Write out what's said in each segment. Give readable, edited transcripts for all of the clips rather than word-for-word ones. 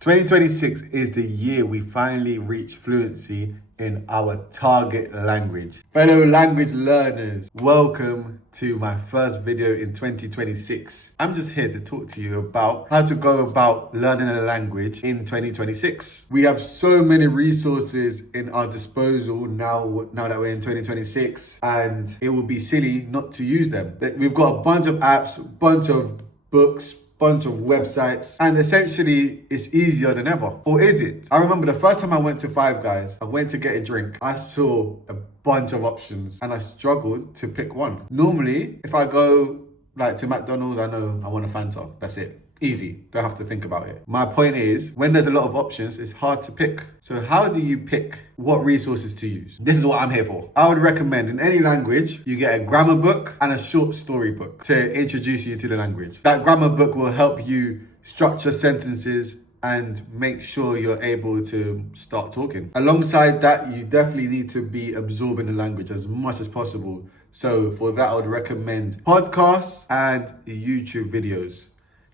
2026 is the year we finally reach fluency in our target language. Fellow language learners, welcome to my first video in 2026. I'm just here to talk to you about how to go about learning a language in 2026. We have so many resources in our disposal now that we're in 2026, and it would be silly not to use them. We've got a bunch of apps, bunch of books, bunch of websites, and essentially it's easier than ever. Or is it? I remember the first time I went to Five Guys, I went to get a drink. I saw a bunch of options and I struggled to pick one. Normally, if I go to McDonald's, I know I want a Fanta. That's it. Easy. Don't have to think about it. My point is, when there's a lot of options, it's hard to pick. So how do you pick what resources to use? This is what I'm here for. I would recommend in any language, you get a grammar book and a short story book to introduce you to the language. That grammar book will help you structure sentences and make sure you're able to start talking. Alongside that, you definitely need to be absorbing the language as much as possible. So for that, I would recommend podcasts and YouTube videos.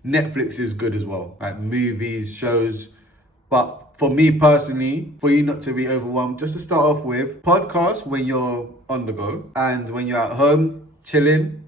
Netflix is good as well, like movies, shows. But for me personally, for you not to be overwhelmed, just to start off with, podcasts when you're on the go, and when you're at home, chilling,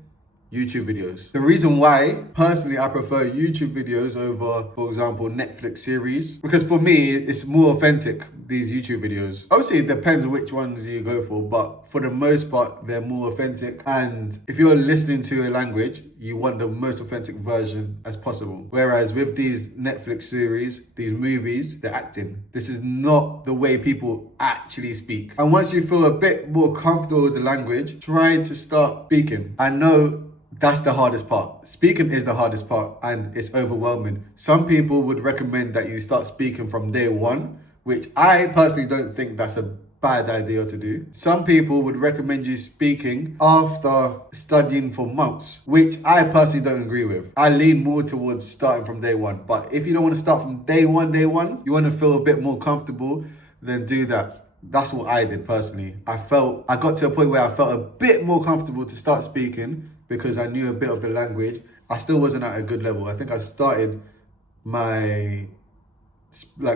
YouTube videos. The reason why, personally, I prefer YouTube videos over, for example, Netflix series, because for me, it's more authentic, these YouTube videos. Obviously, it depends on which ones you go for, but for the most part, they're more authentic. And if you're listening to a language, you want the most authentic version as possible. Whereas with these Netflix series, these movies, they're acting. This is not the way people actually speak. And once you feel a bit more comfortable with the language, try to start speaking. I know that's the hardest part. Speaking is the hardest part and it's overwhelming. Some people would recommend that you start speaking from day one, which I personally don't think that's a bad idea to do. Some people would recommend you speaking after studying for months, which I personally don't agree with. I lean more towards starting from day one. But if you don't want to start from day one, you want to feel a bit more comfortable, then do that. That's what I did personally. I got to a point where I felt a bit more comfortable to start speaking because I knew a bit of the language. I still wasn't at a good level. I think I started my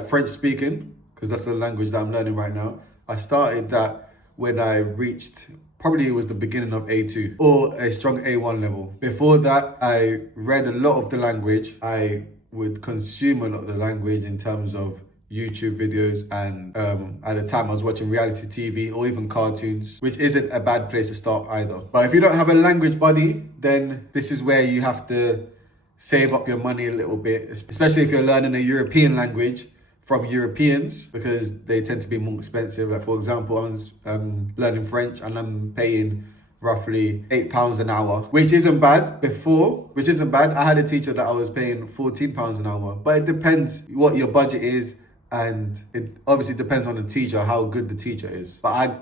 French speaking, because that's the language that I'm learning right now. I started that when I reached, probably it was the beginning of A2 or a strong A1 level. Before that, I read a lot of the language. I would consume a lot of the language in terms of YouTube videos, and at the time I was watching reality TV or even cartoons, which isn't a bad place to start either. But if you don't have a language buddy, then this is where you have to save up your money a little bit, especially if you're learning a European language from Europeans, because they tend to be more expensive. Like for example, I was learning French and I'm paying roughly £8 an hour, which isn't bad. I had a teacher that I was paying £14 an hour, but it depends what your budget is. And it obviously depends on the teacher, how good the teacher is. But I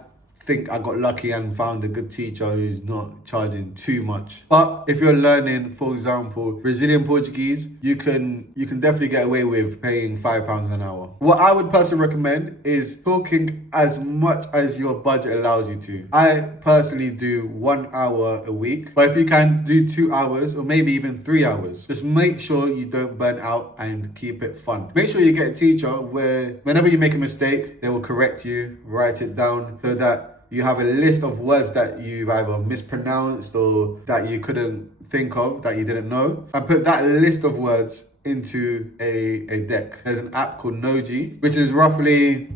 think I got lucky and found a good teacher who's not charging too much. But if you're learning, for example, Brazilian Portuguese, you can definitely get away with paying £5 an hour. What I would personally recommend is talking as much as your budget allows you to. I personally do 1 hour a week, but if you can do 2 hours or maybe even 3 hours, just make sure you don't burn out and keep it fun. Make sure you get a teacher where whenever you make a mistake, they will correct you, write it down so that you have a list of words that you've either mispronounced or that you couldn't think of, that you didn't know. And put that list of words into a deck. There's an app called Noji, which is roughly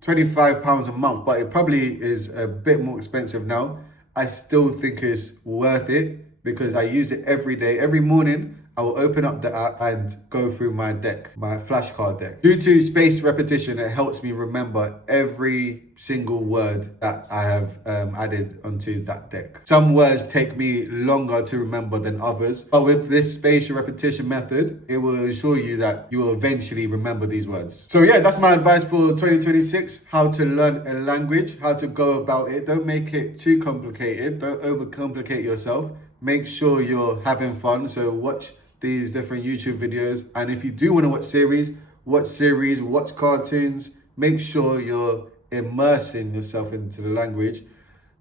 £25 a month, but it probably is a bit more expensive now. I still think it's worth it because I use it every day. Every morning, I will open up the app and go through my deck, my flashcard deck. Due to spaced repetition, it helps me remember every single word that I have added onto that deck. Some words take me longer to remember than others, but with this spatial repetition method, it will ensure you that you will eventually remember these words. So yeah, that's my advice for 2026, how to learn a language, how to go about it. Don't make it too complicated. Don't overcomplicate yourself. Make sure you're having fun. So watch these different YouTube videos, and if you do want to watch series, watch cartoons. Make sure you're immersing yourself into the language.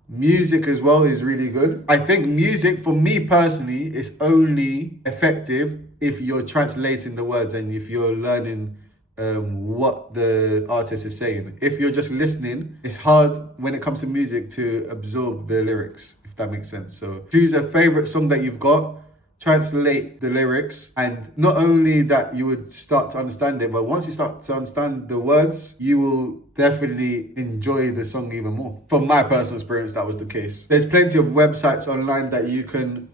Music as well is really good. I think music, for me personally, is only effective if you're translating the words and if you're learning what the artist is saying. If you're just listening, it's hard when it comes to music to absorb the lyrics, if that makes sense. So choose a favorite song that you've got, translate the lyrics, and not only that you would start to understand it, but once you start to understand the words, you will definitely enjoy the song even more. From my personal experience, that was the case. There's plenty of websites online that you can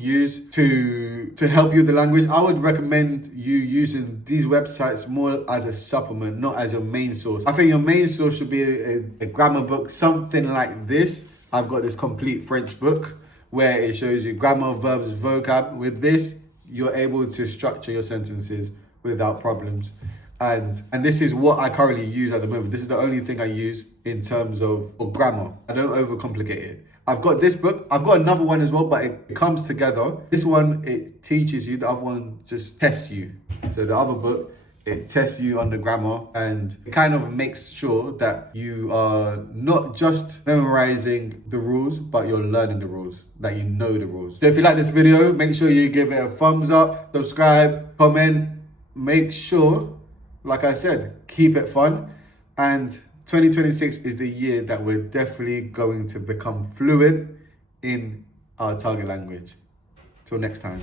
use to help you with the language. I would recommend you using these websites more as a supplement, not as your main source. I think your main source should be a grammar book, something like this. I've got this complete French book where it shows you grammar, verbs, vocab. With this, you're able to structure your sentences without problems. And this is what I currently use at the moment. This is the only thing I use in terms of grammar. I don't overcomplicate it. I've got this book. I've got another one as well, but it comes together. This one, it teaches you. The other one just tests you. So the other book, it tests you on the grammar, and it kind of makes sure that you are not just memorizing the rules, but you're learning the rules, that you know the rules. So if you like this video, make sure you give it a thumbs up, subscribe, comment. Make sure, like I said, keep it fun. And 2026 is the year that we're definitely going to become fluent in our target language. Till next time.